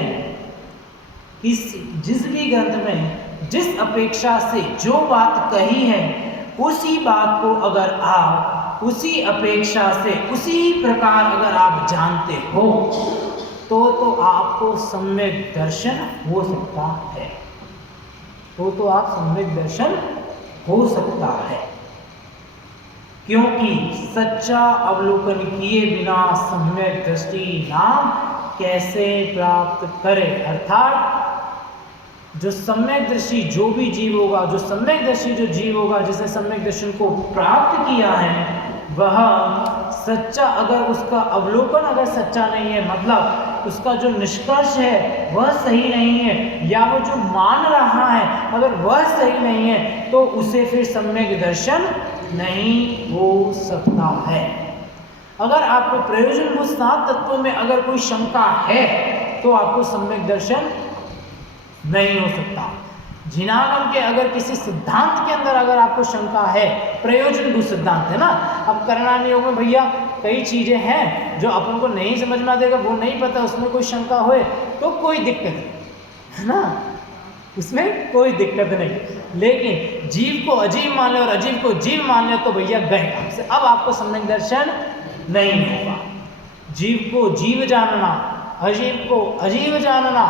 जिस भी ग्रंथ में जिस अपेक्षा से जो बात कही है उसी बात को अगर आप उसी अपेक्षा से उसी प्रकार अगर आप जानते हो तो आपको सम्यक दर्शन हो सकता है। तो आप सम्यक दर्शन हो सकता है, क्योंकि सच्चा अवलोकन किए बिना सम्यक दृष्टि नाम कैसे प्राप्त करे। अर्थात जो सम्यक दृष्टि जो भी जीव होगा, जो सम्यक दृष्टि जो जीव होगा जिसने सम्यक दर्शन को प्राप्त किया है, वह सच्चा, अगर उसका अवलोकन अगर सच्चा नहीं है, मतलब उसका जो निष्कर्ष है वह सही नहीं है, या वो जो मान रहा है अगर वह सही नहीं है, तो उसे फिर सम्यक दर्शन नहीं हो सकता है। अगर आपको प्रयोजनभूत 7 तत्वों में अगर कोई शंका है तो आपको सम्यक दर्शन नहीं हो सकता। जिनागम के अगर किसी सिद्धांत के अंदर अगर आपको शंका है, प्रयोजनभूत सिद्धांत है ना, अब करणानि योग में भैया कई चीजें हैं जो अपन को नहीं समझ में आएगा, वो नहीं पता, उसमें कोई शंका होए तो कोई दिक्कत नहीं है ना, उसमें कोई दिक्कत नहीं। लेकिन जीव को अजीब मान ले और अजीब को जीव मान ले तो भैया गए काम से, अब आपको सम्यक दर्शन नहीं होगा। जीव को जीव जानना, अजीब को अजीब जानना,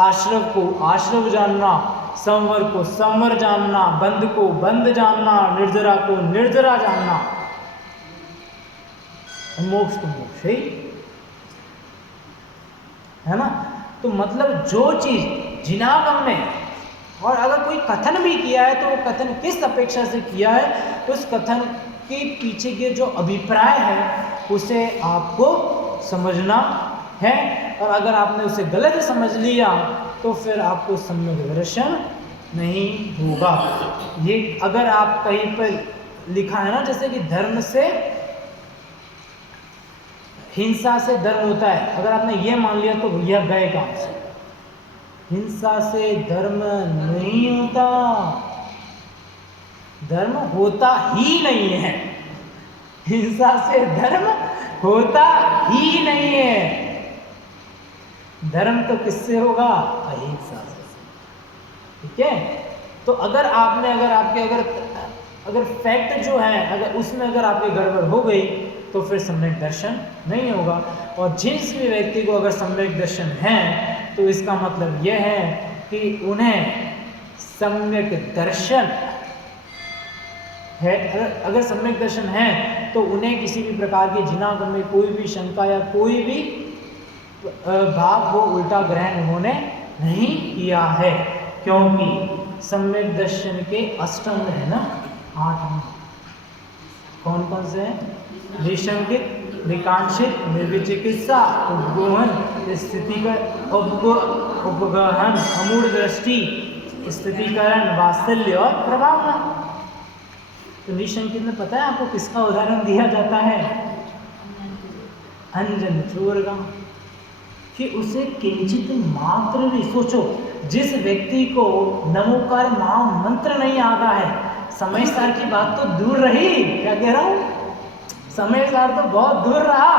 आश्रव को आश्रव जानना, संवर को संवर जानना, बंद को बंद जानना, निर्जरा को निर्जरा जानना, मोक्ष को मोक्ष है ना। तो मतलब जो चीज जिनागम में, और अगर कोई कथन भी किया है तो वो कथन किस अपेक्षा से किया है, उस कथन के पीछे के जो अभिप्राय है उसे आपको समझना है। और अगर आपने उसे गलत समझ लिया तो फिर आपको सम्यक दर्शन नहीं होगा। ये अगर आप कहीं पर लिखा है ना, जैसे कि धर्म से हिंसा से धर्म होता है, अगर आपने ये मान लिया तो भैया गए काम से। हिंसा से धर्म नहीं होता, धर्म होता ही नहीं है, हिंसा से धर्म होता ही नहीं है। धर्म तो किससे होगा? अहिंसा से। ठीक है, तो अगर आपने अगर आपके अगर फैक्ट जो है अगर उसमें अगर आपकी गड़बड़ हो गई तो फिर सम्यक दर्शन नहीं होगा। और जिस भी व्यक्ति को अगर सम्यक दर्शन है तो इसका मतलब यह है कि उन्हें सम्यक दर्शन है, अगर सम्यक दर्शन है तो उन्हें किसी भी प्रकार की जिनागम में कोई भी शंका या कोई भी भाव वो उल्टा ग्रहण उन्होंने नहीं किया है, क्योंकि सम्यक दर्शन के अष्टांग है ना, 8 अंग कौन कौन से हैं? निशंकित, निकांक्षित, निर्विचिकित्सा, उपगोहन, उपगहन, अमूढ़ दृष्टि, स्थितिकरण, वात्सल्य और प्रभावना। तो निशंकित में पता है आपको किसका उदाहरण दिया जाता है? अंजन चोर का, कि उसे किंचित मात्र भी, सोचो जिस व्यक्ति को नमोकार महामंत्र नहीं आता है, समय सार की बात तो दूर रही, क्या कह रहा हूं, समय सार तो बहुत दूर रहा,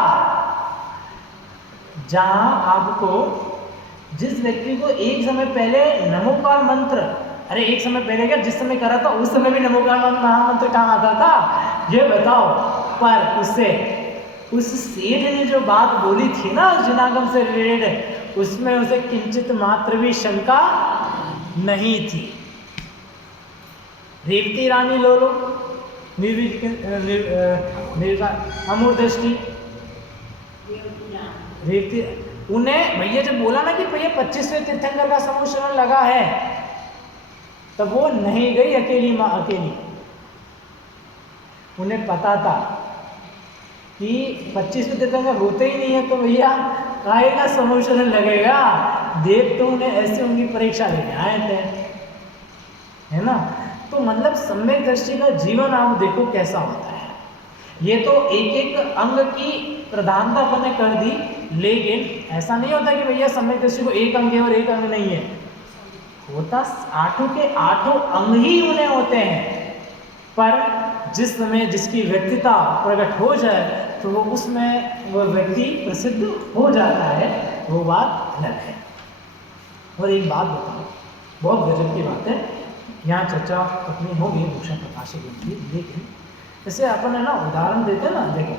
जहां आपको जिस व्यक्ति को एक समय पहले नमोकार मंत्र, अरे एक समय पहले क्या, जिस समय करा था उस समय भी नमोकार महामंत्र कहाँ आता था ये बताओ। पर उस सेठ ने जो बात बोली थी ना जिनागम से रिलेटेड, उसमें उसे किंचित मात्र भी शंका नहीं थी। रेवती रानी लो अमूढ़ दृष्टि, रेवती, उन्हें भैया जब बोला ना कि भैया 25वें तीर्थंकर का समूह श्रवण लगा है, तब वो नहीं गई अकेली माँ, अकेली। उन्हें पता था कि 25 पे देते हैं होते ही नहीं है तो भैया काहे का समोशन लगेगा। देव तो उन्हें ऐसे उनकी परीक्षा लेने आए थे, है ना। तो मतलब सम्यक दृष्टि का जीवन आप देखो कैसा होता है। ये तो एक एक अंग की प्रधानता अपने कर दी, लेकिन ऐसा नहीं होता कि भैया सम्यक दृष्टि को एक अंग है और एक अंग नहीं है, होता आठों के आठों अंग ही उन्हें होते हैं। पर जिस समय जिसकी व्यक्तिता प्रकट हो जाए तो वो उसमें वो व्यक्ति प्रसिद्ध हो जाता है, वो बात अलग है। और एक बात बताओ, बहुत गजब की बात है, यहाँ चर्चा अपनी होगी मोक्ष प्रकाश की, लेकिन जैसे अपन है ना उदाहरण देते हैं ना, देखो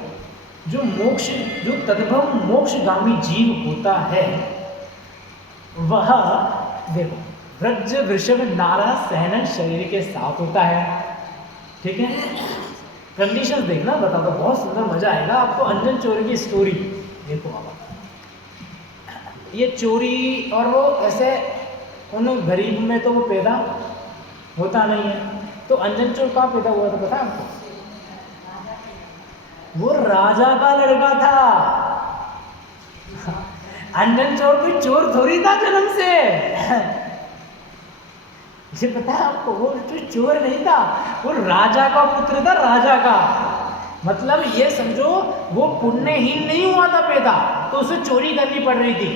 जो मोक्ष जो तद्भव मोक्षगामी जीव होता है वह देखो व्रज वृषभ नारा सहन शरीर के साथ होता है, ठीक है। कंडीशन देखना, बता दो, बहुत सुंदर मजा आएगा आपको। अंजन चोरी की स्टोरी देखो आप, ये चोरी और वो ऐसे उन गरीब में तो वो पैदा होता नहीं है, तो अंजन चोर कहाँ पैदा हुआ था पता है आपको? वो राजा का लड़का था। अंजन चोर कोई चोर थोड़ी था जन्म से। इसे पता है आपको, वो तो चोर नहीं था, वो राजा का पुत्र था, राजा का। मतलब ये समझो वो पुण्यहीन नहीं हुआ था पैदा, तो उसे चोरी करनी पड़ रही थी।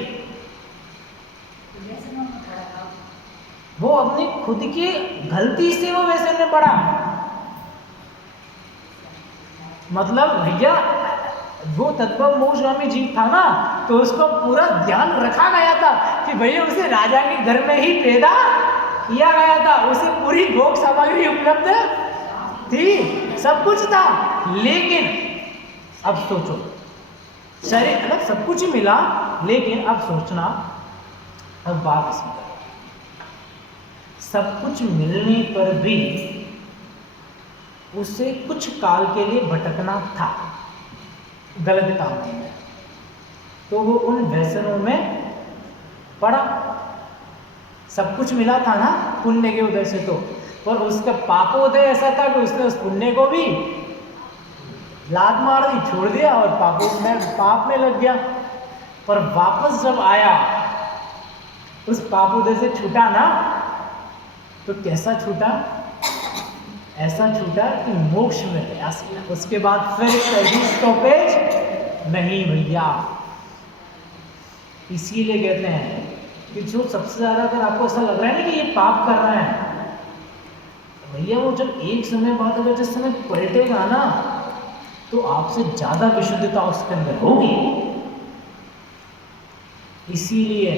वो अपनी खुद की गलती से वो वैसे में पड़ा। मतलब भैया वो तद्भव मोक्षगामी जीव था ना, तो उसको पूरा ध्यान रखा गया था कि भैया उसे राजा के घर में ही पैदा किया गया था, उसे पूरी भोग सामग्री उपलब्ध थी, सब कुछ था। लेकिन अब सोचो, शरीर मतलब सब कुछ ही मिला, लेकिन अब सोचना, अब बात इसमें सब कुछ मिलने पर भी उसे कुछ काल के लिए भटकना था गलत काम में, तो वो उन व्यसनों में पड़ा। सब कुछ मिला था ना पुण्य के उदय से, तो पर उसका पापोदय ऐसा था कि उसने उस पुण्य को भी लात मार दी, छोड़ दिया और पाप में लग गया। पर वापस जब आया उस पापोदय से छूटा ना, तो कैसा छूटा? ऐसा छूटा कि मोक्ष में गया। उसके बाद फिर कभी स्टॉपेज नहीं भैया। इसीलिए कहते हैं कि जो सबसे ज्यादा, अगर आपको ऐसा लग रहा है ना कि ये पाप कर रहा है, भैया वो जब एक समय बाद अगर जिस समय पलटेगा ना, तो आपसे ज्यादा विशुद्धता उसके अंदर होगी। इसीलिए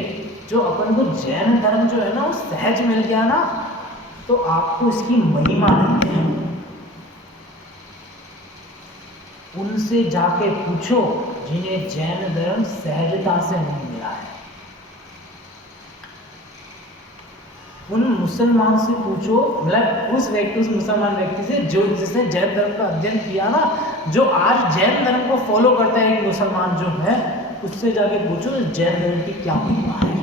जो अपन को जैन धर्म जो है ना वो सहज मिल गया ना, तो आपको इसकी महिमा नहीं है। उनसे जाके पूछो जिन्हें जैन धर्म सहजता से नहीं मिला है। उन मुसलमान से पूछो, मतलब उस मुसलमान व्यक्ति से जो जिसने जैन धर्म का अध्ययन किया ना, जो आज जैन धर्म को फॉलो करता है, एक मुसलमान जो है, उससे जाके पूछो जैन धर्म की क्या महिमा है।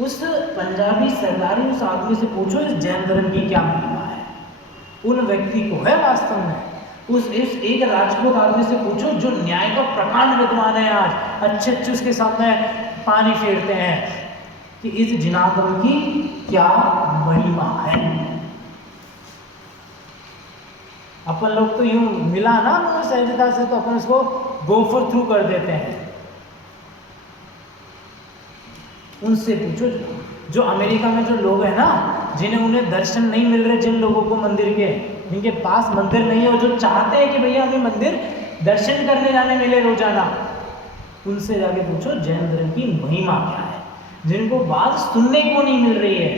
उस पंजाबी सरदारी उस आदमी से पूछो इस जैन धर्म की क्या महिमा है। उन व्यक्ति को है वास्तव में। इस एक राजपूत आदमी से पूछो जो न्याय का प्रकांड विद्वान है, आज अच्छे उसके सामने पानी फेरते हैं कि इस जनार्दन की क्या महिमा है। अपन लोग तो यूं मिला ना सहजता से, तो अपन उसको गो फॉर थ्रू कर देते हैं। उनसे पूछो जो अमेरिका में जो लोग हैं ना, जिन्हें उन्हें दर्शन नहीं मिल रहे, जिन लोगों को मंदिर के, जिनके पास मंदिर नहीं है और जो चाहते हैं कि भैया हमें मंदिर दर्शन करने जाने मिले रोजाना, उनसे जाके पूछो जैन धर्म की महिमा क्या है। जिनको बात सुनने को नहीं मिल रही है,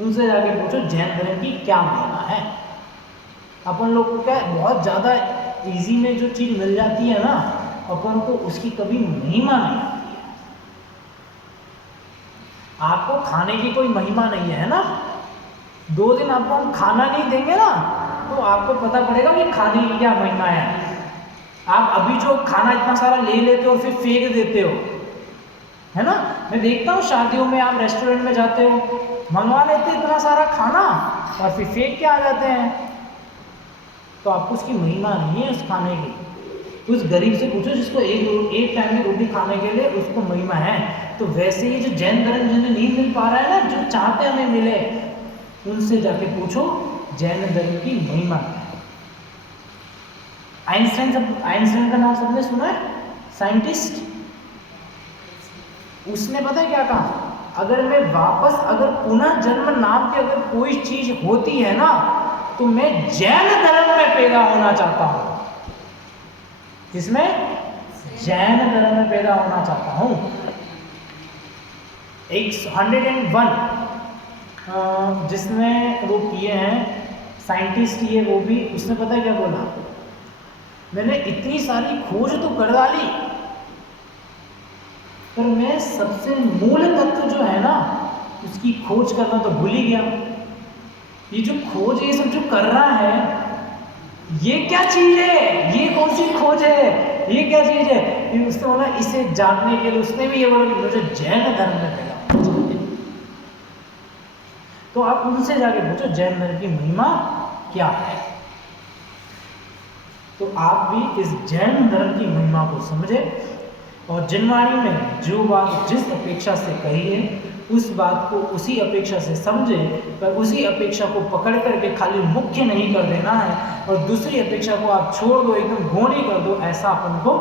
उनसे जाके पूछो जैन धर्म की क्या महिमा है। अपन लोग को क्या बहुत ज़्यादा इजी में जो चीज़ मिल जाती है ना, अपन को उसकी कभी महिमा नहीं आती है। आपको खाने की कोई महिमा नहीं है ना, 2 दिन आपको हम खाना नहीं देंगे ना, तो आपको पता पड़ेगा कि खाने की क्या महिमा है। आप अभी जो खाना इतना सारा ले लेते हो और फिर फेंक देते हो, है ना। मैं देखता हूँ शादियों में आप रेस्टोरेंट में जाते हो, मंगवा लेते इतना सारा खाना और फिर फेंक के आ जाते हैं। तो आपको उसकी महिमा नहीं है उस खाने की। उस गरीब से पूछो जिसको एक टाइम में रोटी खाने के लिए, उसको महिमा है। तो वैसे ही जो जैन धर्म जिन्हें नहीं मिल पा रहा है ना, जो चाहते हमें मिले, उनसे जाके पूछो जैन धर्म की महिमा क्या है। आइंस्टाइन का नाम सबने सुना है, साइंटिस्ट। उसने पता है क्या कहा, अगर मैं वापस अगर पुनः जन्म नाम की अगर कोई चीज होती है ना, तो मैं जैन धर्म में पैदा होना चाहता हूं। किसमें? जैन धर्म में पैदा होना चाहता हूं। 101 जिसने वो किए हैं साइंटिस्ट, ये वो भी, उसने पता है क्या बोला, मैंने इतनी सारी खोज तो कर डाली, पर मैं सबसे मूल तत्व जो है ना, उसकी खोज करना तो भूल ही गया। ये जो खोज, ये सब जो कर रहा है, ये क्या चीज है, ये कौन सी खोज है, ये क्या चीज है? उसने बोला इसे जानने के लिए उसने भी ये बोला कि मुझे जैन धर्म में पैदा होना चाहिए। तो आप उनसे जाके पूछो जैन धर्म की महिमा क्या है। तो आप भी इस जैन धर्म की महिमा को समझे, और जिनवाणी में जो बात जिस अपेक्षा से कही है, उस बात को उसी अपेक्षा से समझे, पर उसी अपेक्षा को पकड़ करके खाली मुख्य नहीं कर देना है, और दूसरी अपेक्षा को आप छोड़ दो, एकदम घोड़ी कर दो, ऐसा अपन को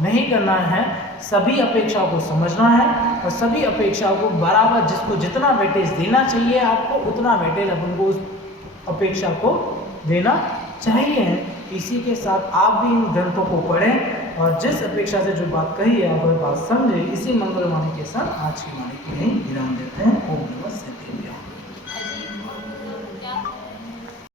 नहीं करना है। सभी अपेक्षा को समझना है, और सभी अपेक्षा को बराबर, जिसको जितना वेटेज देना चाहिए आपको, उतना वेटेज अपन को उस अपेक्षा को देना चाहिए। इसी के साथ आप भी इन ग्रंथों को पढ़ें, और जिस अपेक्षा से जो बात कही है आप वह बात समझे। इसी मंगलवाणी के साथ आज की वाणी को यहीं विराम देते हैं।